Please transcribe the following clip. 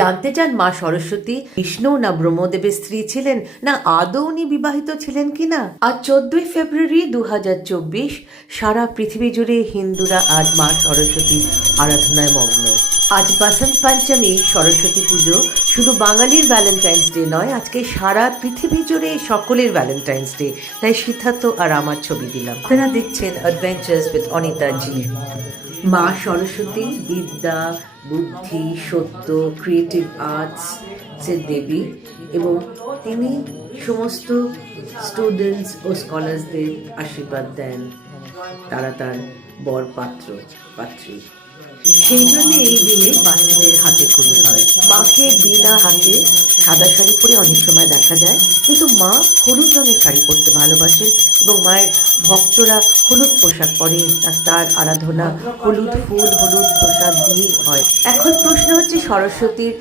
জানতে চান মা সরস্বতী বিষ্ণু না ব্রহ্মদেবের স্ত্রী ছিলেন, না আদৌ উনি বিবাহিত ছিলেন কিনা? আজ 14ই ফেব্রুয়ারি 2024 সারা পৃথিবী জুড়ে হিন্দুরা আজ মা সরস্বতীর আরাধনায় মগ্ন। আজ বসন্ত পঞ্চমী সরস্বতী পুজো শুধু বাঙালির ভ্যালেন্টাইন্স ডে নয়, আজকে সারা পৃথিবী জুড়ে সকলের ভ্যালেন্টাইন্স ডে। তাই সিদ্ধার্থ আর আমার ছবি দিলাম। আপনারা দেখছেন অ্যাডভেঞ্চার্স উইথ অনিতা জি। মা সরস্বতী বিদ্যা, বুদ্ধি, সত্য, ক্রিয়েটিভ আর্টস এর দেবী এবং তিনি সমস্ত স্টুডেন্টস ও স্কলার্সদের আশীর্বাদ দেন। তারা তার বর পাত্র পাত্রী। সেই জন্য এই দিনে বাচ্চাদের হাতে খড়ি হয়। মাকে বিনা হাতে সাদা শাড়ি পরে অনেক সময় দেখা যায়, কিন্তু মা হলুদ রঙের শাড়ি পরতে ভালোবাসেন এবং মায়ের ভক্তরা হলুদ পোশাক পরেন আর তার আরাধনা হলুদ ফুল, হলুদ প্রসাদ দিয়েই হয়। এখন প্রশ্ন হচ্ছে সরস্বতীর